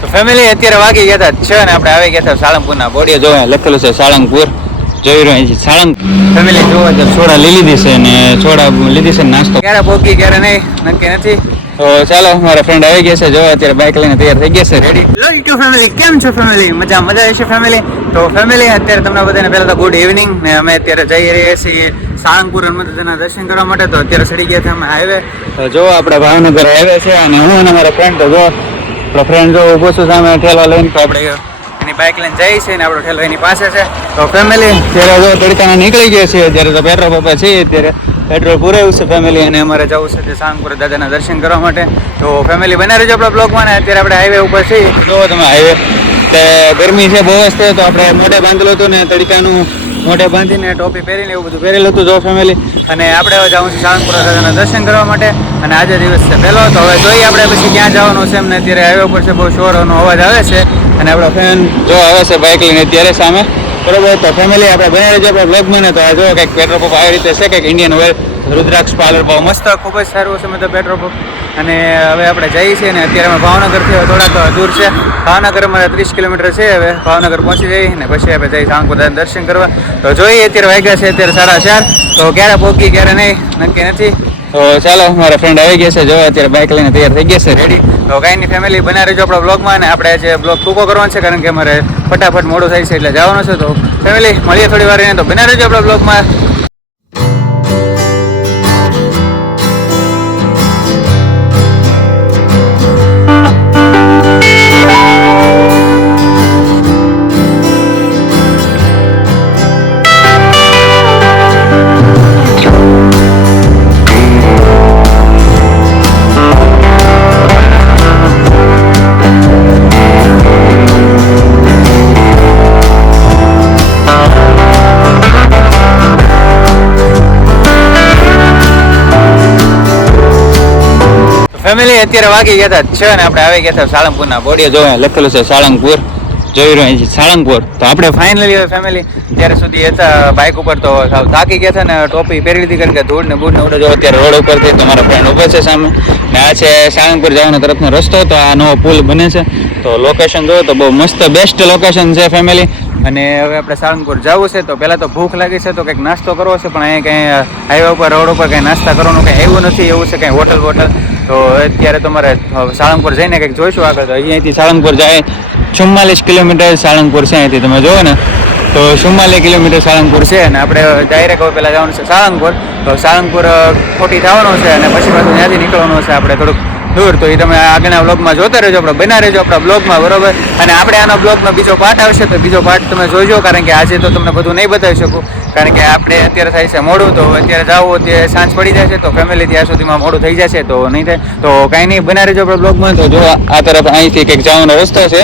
તો ફેમિલી અત્યારે વાગી ગયા હતા છ ને આપણે આવી ગયા હતા સાળંગપુરના. બોડીએ જોવા લખેલું છે સાળંગપુર. જોઈ રહ્યો છે સાળંગ. ફેમિલી જોવા તો સોડા લઈ લીધી છે ને સોડા લીધી છે નાસ્તો. ક્યારે પોકી ક્યારે નહીં નક્કી નથી. તો ચાલો મારા ફ્રેન્ડ આવી ગયા છે. જો અત્યારે બાઇક લઈને તૈયાર થઈ ગયા છે. રેડી હેલો યુટ્યુબ ફેમિલી કેમ છો ફેમિલી મજા મજા છે ફેમિલી તો ફેમિલી અત્યારે તમને બધાને પહેલા તો ગુડ ઇવનિંગ ને અમે અત્યારે જઈ રહ્યા છીએ સાળંગપુર હનુમંતના દર્શન કરવા માટે. તો અત્યારે ચડી ગયા છે અમે હાઈવે તો જો આપણે ભાવનગર હાઈવે છે અને હું અને મારા ફ્રેન્ડ તો જો આપણો ફ્રેન્ડ જો ઊભો છું સામે ઠેલો લઈને. તો આપણે એની બાઇક લઈને જઈએ છીએ ને આપણો ઠેલો એની પાસે છે. તો ફેમિલી ત્યારે જો તડકાના નીકળી ગયા છીએ જ્યારે તો પેટ્રોલ પંપે છીએ ત્યારે પેટ્રોલ પૂરાયું છે ફેમિલી અને અમારે જવું છે તે સાંગપુર દાદાના દર્શન કરવા માટે. તો ફેમિલી બના રહીજો આપણા બ્લોગમાં ને અત્યારે આપણે હાઈવે ઉપર છીએ. જો તમે હાઈવે તે ગરમી છે બહુ જ તો આપણે મોઢે બાંધેલું હતું ને તડકાનું મોઢે બાંધીને ટોપી પહેરીને એવું બધું પહેરેલું હતું જો ફેમિલી અને આપણે હવે જવું છે સાળંગપુરા દાદાના દર્શન કરવા માટે. અને આજે દિવસ છે પહેલો, તો હવે જોઈએ આપણે પછી ક્યાં જવાનું છે એમને. અત્યારે હાઈવે ઉપર છે, બહુ શોરનો અવાજ આવે છે. અને આપણો ફેન જો આવે છે બાઇક લઈને અત્યારે સામે. બરોબર, તો ફેમિલી આપણે બને રહેજો આપણે બ્લોગ બને તો આ જો કંઈક પેટ્રોલ પંપ આવી રીતે છે, કંઈક ઇન્ડિયન ઓઇલ રુદ્રાક્ષ પાર્લર બહુ મસ્ત, ખૂબ જ સારું છે મતલબ પેટ્રોલ પંપ અને હવે આપણે જઈએ છીએ ને અત્યારે અમે ભાવનગરથી થોડાક દૂર છે. ભાવનગર અમારે ત્રીસ કિલોમીટર છે હવે. ભાવનગર પહોંચી જઈએ ને પછી આપણે જઈએ સાંગપુર દર્શન કરવા. તો જોઈએ અત્યારે વાગ્યા છે અત્યારે સાડા ચાર. તો ક્યારે પહોંચી ક્યારે નહીં, નક્કી નથી. તો ચાલો, મારા ફ્રેન્ડ આવી ગયા છે. જો, અત્યારે બાઇક લઈને તૈયાર થઈ ગયા છે રેડી તો કાંઈની ફેમિલી બના રહેજો આપણા બ્લોગમાં અને આપણે જે બ્લોગ ટૂંકો કરવાનો છે કારણ કે અમારે ફટાફટ મોડું થાય છે એટલે જવાનું છે. તો ફેમિલી મળીએ થોડી વાર તો બના રહેજો આપણા બ્લોગમાં ફેમિલી અત્યારે વાગી ગયા હતા છ ને આપણે આવી ગયા હતા સાળંગપુરના. બોડીએ જોવે લખેલું છે સાળંગપુર. જોઈ રહ્યો છે સાળંગપુર. તો આપણે ફાઇનલી ફેમિલી ત્યારે સુધી હતા બાઇક ઉપર તો સાવ થાકી ગયા હતા ને ટોપી પહેરી લીધી કારણ કે ધૂળ ને બૂળ ને ઉડે જો અત્યારે રોડ ઉપરથી તો મારા ફ્રેન્ડ ઊભો છે સામે. ને આ છે સાળંગપુર જવાનો તરફનો રસ્તો, તો આ નવો પુલ બને છે. તો લોકેશન જોયો તો બહુ મસ્ત બેસ્ટ લોકેશન છે ફેમિલી અને હવે આપણે સાળંગપુર જવું છે, તો પહેલાં તો ભૂખ લાગી છે, તો કંઈક નાસ્તો કરવો છે, પણ અહીંયા કંઈ હાઈવે ઉપર રોડ ઉપર કંઈ નાસ્તા કરવાનું કંઈ એવું નથી, એવું છે, કંઈ હોટલ વોટલ તો અત્યારે તમારે સાળંગપુર જઈને કંઈક જોઈશું આગળ. તો અહીંયાથી સાળંગપુર જાય. ચુમ્માલીસ કિલોમીટર સાળંગપુર છે અહીંથી તમે જુઓ ને. તો ચુમ્માલીસ કિલોમીટર સાળંગપુર છે અને આપણે ડાયરેક્ટ હવે પહેલાં જવાનું છે સાળંગપુર. તો સાળંગપુર ખોટી થવાનું છે અને પછી પાછું ત્યાંથી નીકળવાનું છે આપણે થોડુંક દૂર, તો એ તમે આગળના બ્લોગમાં જોતા રહેજો, આપણે બના રહેજો આપણા બ્લોગમાં બરોબર? અને આપણે આનો બ્લોગમાં બીજો પાર્ટ આવશે, તો બીજો પાર્ટ તમે જોઈજો કારણ કે આજે તો તમને બધું નહીં બતાવી શકું. કારણ કે આપણે અત્યારે થાય છે મોડું, તો અત્યારે જાવું તે સાંજ પડી જાય છે તો ફેમિલી ત્યાં સુધીમાં મોડું થઈ જશે, તો નહીં થાય. તો કાંઈ નહીં બના રહેજો આપણે બ્લોગમાં તો જો આ તરફ અહીંથી કંઈક જવાનો રસ્તો છે.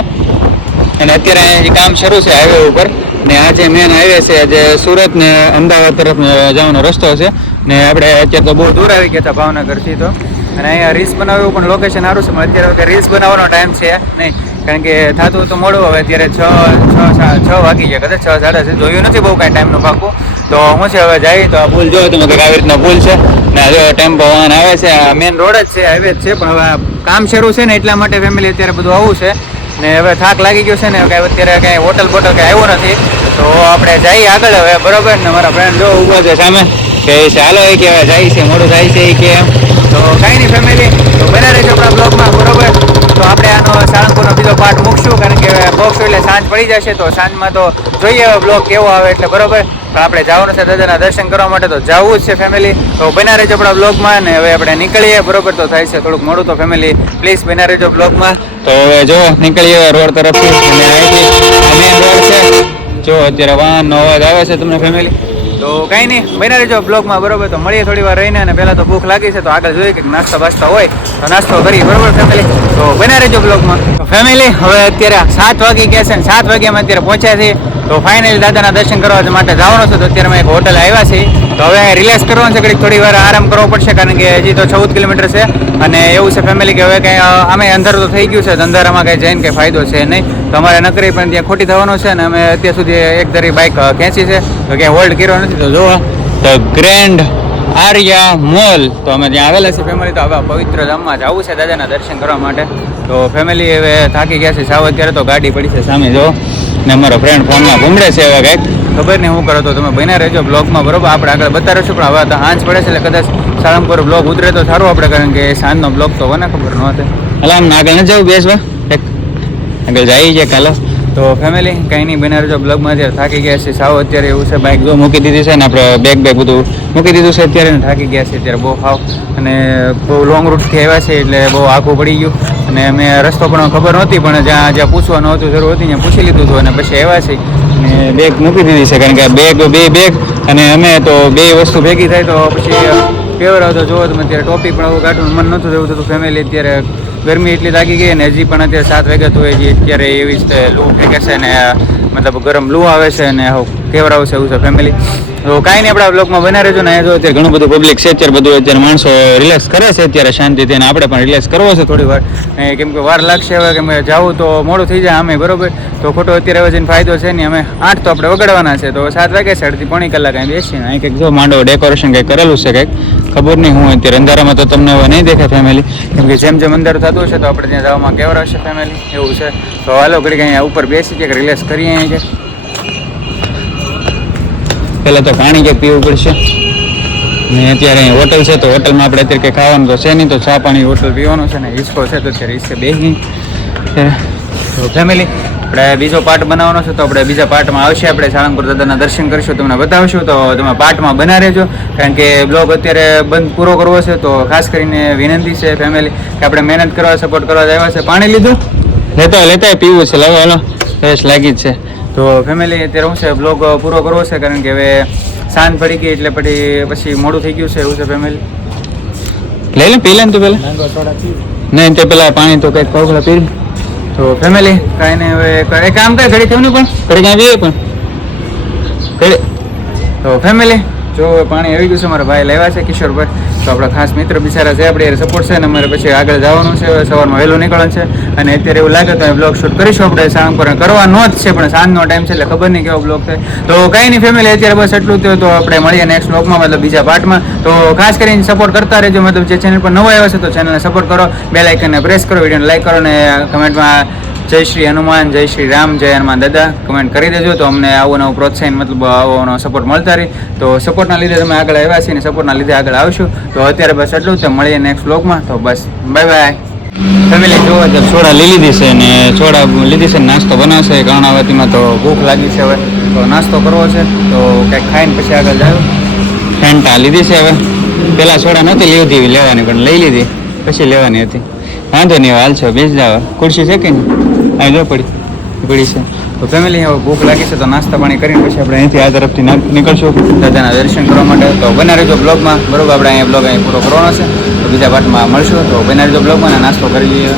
અને અત્યારે અહીં કામ શરૂ છે હાઈવે ઉપર, ને આ જે મેન હાઈવે છે, જે સુરત ને અમદાવાદ તરફ જવાનો રસ્તો છે. ને આપણે અત્યારે તો બહુ દૂર આવી ગયા હતા ભાવનગરથી તો. અને અહીંયા રીલ્સ બનાવ્યું, પણ લોકેશન સારું છે. અત્યારે રીલ્સ બનાવવાનો ટાઈમ છે નહીં. કારણ કે થતું તો મોડું, હવે અત્યારે છ છ છ વાગી ગયા. કદાચ છ, સાડા છે, જોયું નથી બહુ કાંઈ ટાઈમનું પાકું. તો હું છે હવે જાય, તો આ પુલ જોયો તમે કંઈક આવી રીતના પુલ છે. ને હજુ ટેમ્પો વાહન આવે છે મેન રોડ જ છે હાઈવે જ છે, પણ હવે કામ શરૂ છે ને એટલા માટે ફેમિલી અત્યારે બધું આવું છે. ને હવે થાક લાગી ગયો છે ને, કાંઈ અત્યારે કાંઈ હોટલ બોટલ કાંઈ આવ્યું નથી. તો આપણે જઈએ આગળ હવે, બરોબર? ને મારા ફ્રેન્ડ જો ઊભો છે સામે, કે ચાલો એ કે હવે જાય છે, મોડું થાય છે, એ કે એમ. તો કાંઈ નહીં ફેમિલી તો બના રહેજો આપણા બ્લોગમાં બરોબર? તો આપણે આનો સાળંગપુરનો બીજો પાર્ટ મૂકશું, કારણ કે બોક્સ એટલે સાંજ પડી જશે, તો સાંજમાં તો જોઈએ બ્લોગ કેવો આવે એટલે, બરોબર? પણ આપણે જવાનું છે દાદાના દર્શન કરવા માટે, તો જવું જ છે ફેમિલી તો બના રહેજો આપણા બ્લોગમાં ને હવે આપણે નીકળીએ, બરોબર? તો થાય છે થોડુંક મોડું તો ફેમિલી પ્લીઝ બના રહેજો બ્લોગમાં તો હવે જો, નીકળીએ રોડ તરફથી જો, અત્યારે વાહનનો અવાજ આવે છે તમને ફેમિલી તો કાંઈ નહીં, બન્યા રહેજો બ્લોગમાં, બરોબર? તો મળીએ થોડી વાર રહીને અને પહેલાં તો ભૂખ લાગી છે, તો આગળ જોઈએ કે નાસ્તો બાસ્તા હોય. તો નાસ્તો કરીએ, બરોબર ફેમિલી તો બન્યા રહેજો બ્લોગમાં. ફેમિલી હવે અત્યારે સાત વાગી ગયા છે સાત વાગે અમે અત્યારે પહોંચ્યા છીએ. તો ફાઇનલી દાદાના દર્શન કરવા માટે જવાનું છે. તો અત્યારે અમે એક હોટલ આવ્યા છીએ. તો હવે રિલેક્સ કરવાનું છે. ઘડીક થોડી વાર આરામ કરવો પડશે, કારણ કે હજી તો ચૌદ કિલોમીટર છે. અને એવું છે ફેમિલી કે હવે કંઈ અમે અંધારું તો થઈ ગયું છે. તો અંધારામાં કંઈ જઈને કંઈ ફાયદો છે નહીં. તો અમારે નકરી પણ ત્યાં ખોટી થવાનું છે ને અમે અત્યાર સુધી એક ધરી બાઇક ખેંચી છે. તો ક્યાંય હોલ્ડ કર્યો નથી. તો જોવા. ધ ગ્રેન્ડ આર્યા મોલ તો અમે ત્યાં આવેલા છે ફેમિલી તો હવે પવિત્ર ધામમાં જવું છે દાદાના દર્શન કરવા માટે. તો ફેમિલી હવે થાકી ગયા છે. સાવ અત્યારે તો ગાડી પડી છે સામે જો ને અમારો ફ્રેન્ડ ફોનમાં ઘૂમડે છે હવે કંઈક. ખબર નહીં શું કરો તો તમે બન્યા રહેજો બ્લોગમાં બરોબર? આપણે આગળ બતાવીશું પણ હવે તો હાંજ પડે છે એટલે કદાચ સાળંગપુર બ્લોગ ઉતરે તો સારું આપણે કારણ કે સાંજનો બ્લોગ તો કોને ખબર ન હતી. એટલે આમ આગળ ન જવું બેસવા. આગળ જઈએ છે કાલે. તો ફેમિલી કંઈ નહીં બના જો બ્લોગમાં અત્યારે થાકી ગયા છે, સાવ અત્યારે એવું છે બાઇક જો મૂકી દીધી છે ને, આપણે બેગ બેગ બધું મૂકી દીધું છે, અત્યારે થાકી ગયા છે, અત્યારે બહુ ખાવ અને બહુ લોંગ રૂટથી આવ્યા છે, એટલે બહુ આખું પડી ગયું. અને અમે રસ્તો પણ ખબર નહોતી, પણ જ્યાં જ્યાં પૂછવાનું હતું, જરૂર હતી, ત્યાં પૂછી લીધું હતું, અને પછી આવ્યા છે. અને બેગ મૂકી દીધી છે, કારણ કે બેગ બે બેગ અને અમે તો બે વસ્તુ ભેગી થાય, તો પછી કેવડાવ તો જોવો તમે, અત્યારે ટોપી પણ આવું કાઢવું મન નહોતું થયું હતું ફેમિલી અત્યારે ગરમી એટલી લાગી ગઈ ને હજી પણ અત્યારે સાત વાગ્યા તો હજી અત્યારે એવી જ તે લૂ ફેંકે છે ને મતલબ ગરમ લૂ આવે છે ને કેવડાવ છે એવું છે ફેમિલી તો કાંઈ નહીં, આપણા બ્લોગમાં બના રહેજો ને જો અત્યારે ઘણું બધું પબ્લિક છે, અત્યારે બધું અત્યારે માણસો રિલેક્સ કરે છે, અત્યારે શાંતિથી અને આપણે પણ રિલેક્સ કરવો છે થોડી વાર. ને કેમ કે વાર લાગશે હવે કે જાવું તો મોડું થઈ જાય અમે બરોબર? તો ખોટો અત્યારે હવે જઈને ફાયદો છે નહીં, અમે આઠ તો આપણે વગાડવાના છે, તો સાત વાગે અડધી પોણી કલાક અહીં બેસીને, અહીં કંઈક જો માંડો ડેકોરેશન કંઈક કરેલું છે કંઈક. ખબર નહીં, હું અત્યારે અંધારામાં તો તમને હવે નહીં દેખાય ફેમિલી કેમ કે જેમ જેમ અંદર થતું હશે તો આપણે ત્યાં જવામાં કેવર હશે ફેમિલી એવું છે. તો હાલો, ઘડીક અહીંયા ઉપર બેસી કે રિલેક્સ કરીએ અહીંયા કે પહેલાં તો પાણી ક્યાંક પીવું પડશે. ને અત્યારે અહીં હોટલ છે, તો હોટલમાં આપણે અત્યારે કંઈ ખાવાનું તો છે નહીં, તો ચા પાણી, હોટલ પીવાનું છે ને હિસ્કો છે તો અત્યારે હિસ્સે બેસી તો ફેમિલી આપણે બીજો પાર્ટ બનાવવાનો છે તો આપણે બીજા પાર્ટમાં આવશે. આપણે સાળંગપુર દાદાના દર્શન કરીશું તમને બતાવશું તો તમે પાર્ટમાં બના રહેજો. કારણ કે બ્લોગ અત્યારે બંધ પૂરો કરવો છે તો ખાસ કરીને વિનંતી છે ફેમિલી કે આપણે મહેનત કરવા સપોર્ટ કરવા આવ્યા છે. પાણી લીધું? લેતા લેતા પીવું છે લાવો હાલો. ફ્રેશ લાગી જ છે. તો ફેમિલી અત્યારે હું છે બ્લોગ પૂરો કરવો છે કારણ કે હવે સાંજ પડી ગઈ એટલે પછી પછી મોડું થઈ ગયું છે એવું છે ફેમિલી લઈ લે પી લે ને તું પેલા. નહીં તે પેલા પાણી તો કંઈક પગલા પી. તો ફેમિલી કાંઈ નહીં હવે એક- કામ કરે ઘડી થયું નહીં પણ? ઘડી ક્યાં જઈએ પણ? ઘડી તો ફેમિલી જો પાણી આવી ગયું છે, મારા ભાઈ લેવા છે કિશોરભાઈ. તો આપણા ખાસ મિત્ર બિચારા છે, આપણે સપોર્ટ છે ને અમારે પછી આગળ જવાનું છે. સવારમાં વહેલું નીકળવાનું છે. અને અત્યારે એવું લાગે તો બ્લોગ શૂટ કરીશું આપણે. સાંજપુર કરવાનો જ છે, પણ સાંજનો ટાઈમ છે એટલે ખબર નહીં કેવો બ્લોગ થાય. તો કંઈ નહીં ફેમિલી અત્યારે બસ એટલું થયું તો આપણે મળીએ નેક્સ્ટ બ્લોગમાં મતલબ બીજા પાર્ટમાં તો ખાસ કરીને સપોર્ટ કરતા રહેજો. મતલબ જે ચેનલ પર નવો આવ્યો છે, તો ચેનલને સપોર્ટ કરો. બે લાઇકનને પ્રેસ કરો વિડીયોને લાઇક કરો અને કમેન્ટમાં જય શ્રી હનુમાન, જય શ્રી રામ, જય હનુમાન દાદા. કમેન્ટ કરી દેજો તો અમને આવો નવો પ્રોત્સાહન, મતલબ આવો સપોર્ટ મળતા રહે. તો સપોર્ટના લીધે તમે આગળ આવ્યા છીએ અને સપોર્ટના લીધે આગળ આવશું. તો અત્યારે બસ એટલું જ મળીએ નેક્સ્ટ બ્લોગમાં તો બસ બાય બાય ફેમિલી જોવા તો સોડા લઈ લીધી છે અને સોડા લીધી છે નાસ્તો બનાવશે. કર્ણાવતીમાં તો ભૂખ લાગી છે હવે. તો નાસ્તો કરવો છે. તો કંઈક ખાઈને પછી આગળ જાવ ફેન્ટા લીધી છે હવે. પેલા સોડા નહોતી લીધી લેવાની પણ લઈ લીધી. પછી લેવાની હતી. વાંધો નહીં, હાલ છો, બેસી જાવ ખુરશી છે કે નહીં? અહીં જો પડી. પડી છે. તો ફેમિલી હવે ભૂખ લાગી છે, તો નાસ્તા પાણી કરીને પછી આપણે અહીંથી આ તરફથી નીકળશું. દાદાના દર્શન કરવા માટે. તો બના રહેજો બ્લોગમાં. બરોબર, આપણે અહીંયા બ્લોગ અહીં પૂરો કરવાનો છે. તો બીજા પાર્ટમાં મળશું. તો બના રહેજો બ્લોગમાં નાસ્તો કરી લઈએ.